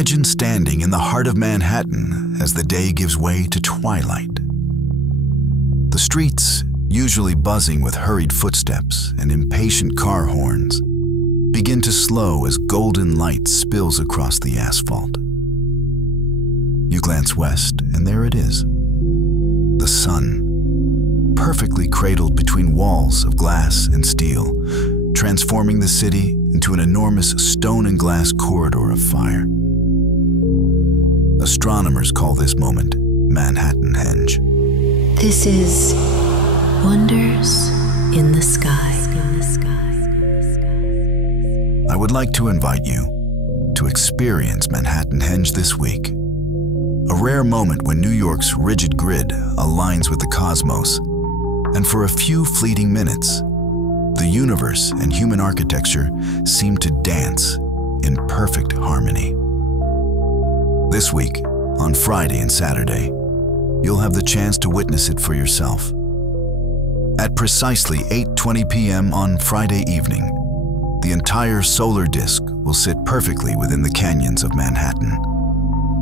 Imagine standing in the heart of Manhattan as the day gives way to twilight. The streets, usually buzzing with hurried footsteps and impatient car horns, begin to slow as golden light spills across the asphalt. You glance west, and there it is. The sun, perfectly cradled between walls of glass and steel, transforming the city into an enormous stone and glass corridor of fire. Astronomers call this moment Manhattanhenge. This is Wonders in the Sky. I would like to invite you to experience Manhattanhenge this week. A rare moment when New York's rigid grid aligns with the cosmos, and for a few fleeting minutes, the universe and human architecture seem to dance in perfect harmony. This week, on Friday and Saturday, you'll have the chance to witness it for yourself. At precisely 8:20 p.m. on Friday evening, the entire solar disk will sit perfectly within the canyons of Manhattan,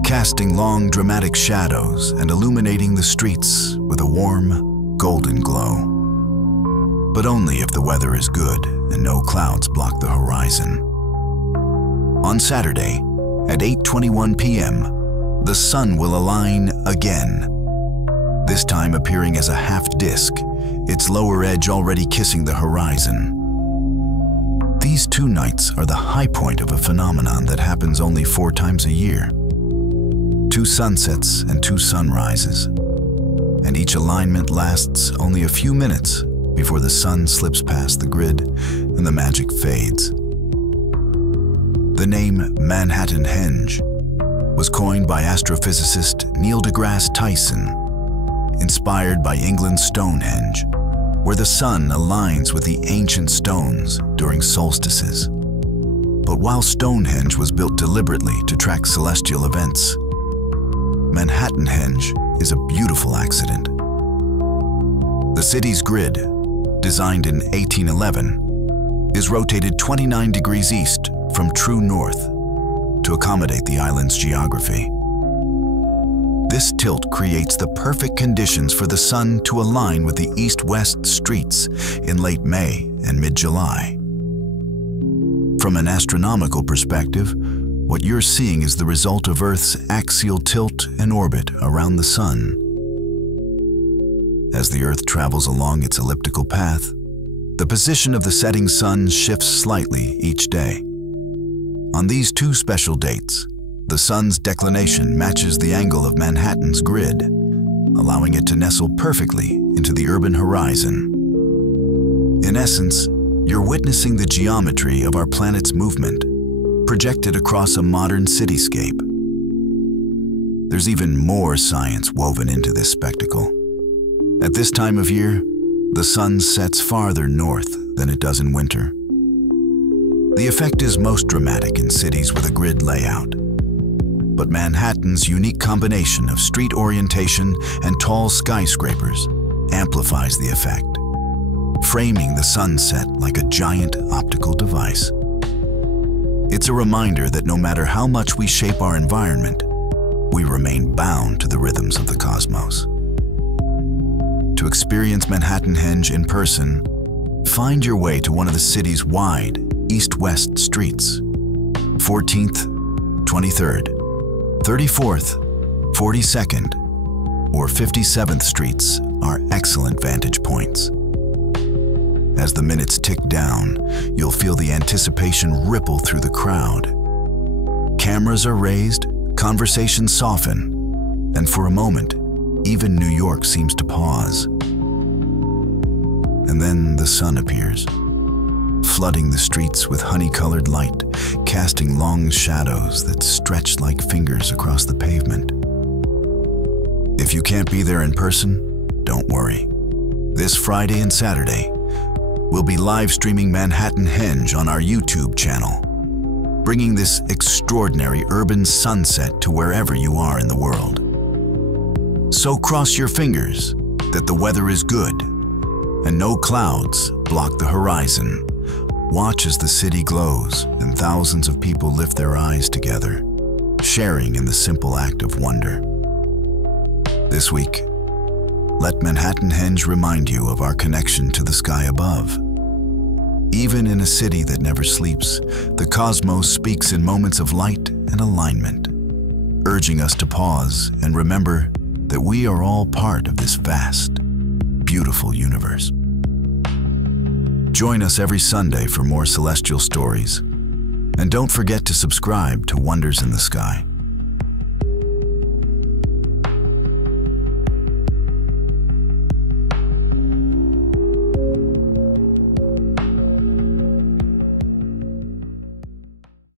casting long dramatic shadows and illuminating the streets with a warm, golden glow. But only if the weather is good and no clouds block the horizon. On Saturday, at 8:21 p.m., the sun will align again, this time appearing as a half disk, its lower edge already kissing the horizon. These two nights are the high point of a phenomenon that happens only 4 times a year. 2 sunsets and 2 sunrises, and each alignment lasts only a few minutes before the sun slips past the grid and the magic fades. The name Manhattanhenge was coined by astrophysicist Neil deGrasse Tyson, inspired by England's Stonehenge, where the sun aligns with the ancient stones during solstices. But while Stonehenge was built deliberately to track celestial events, Manhattanhenge is a beautiful accident. The city's grid, designed in 1811, is rotated 29 degrees east from true north to accommodate the island's geography. This tilt creates the perfect conditions for the sun to align with the east-west streets in late May and mid-July. From an astronomical perspective, what you're seeing is the result of Earth's axial tilt and orbit around the sun. As the Earth travels along its elliptical path, the position of the setting sun shifts slightly each day. On these 2 special dates, the sun's declination matches the angle of Manhattan's grid, allowing it to nestle perfectly into the urban horizon. In essence, you're witnessing the geometry of our planet's movement, projected across a modern cityscape. There's even more science woven into this spectacle. At this time of year, the sun sets farther north than it does in winter. The effect is most dramatic in cities with a grid layout. But Manhattan's unique combination of street orientation and tall skyscrapers amplifies the effect, framing the sunset like a giant optical device. It's a reminder that no matter how much we shape our environment, we remain bound to the rhythms of the cosmos. To experience Manhattanhenge in person, find your way to one of the city's wide east-west streets. 14th, 23rd, 34th, 42nd, or 57th Streets are excellent vantage points. As the minutes tick down, you'll feel the anticipation ripple through the crowd. Cameras are raised, conversations soften, and for a moment, even New York seems to pause. And then the sun appears, flooding the streets with honey-colored light, casting long shadows that stretch like fingers across the pavement. If you can't be there in person, don't worry. This Friday and Saturday, we'll be live streaming Manhattanhenge on our YouTube channel, bringing this extraordinary urban sunset to wherever you are in the world. So cross your fingers that the weather is good and no clouds block the horizon. Watch as the city glows and thousands of people lift their eyes together, sharing in the simple act of wonder. This week, let Manhattanhenge remind you of our connection to the sky above. Even in a city that never sleeps, the cosmos speaks in moments of light and alignment, urging us to pause and remember that we are all part of this vast, beautiful universe. Join us every Sunday for more celestial stories, and don't forget to subscribe to Wonders in the Sky.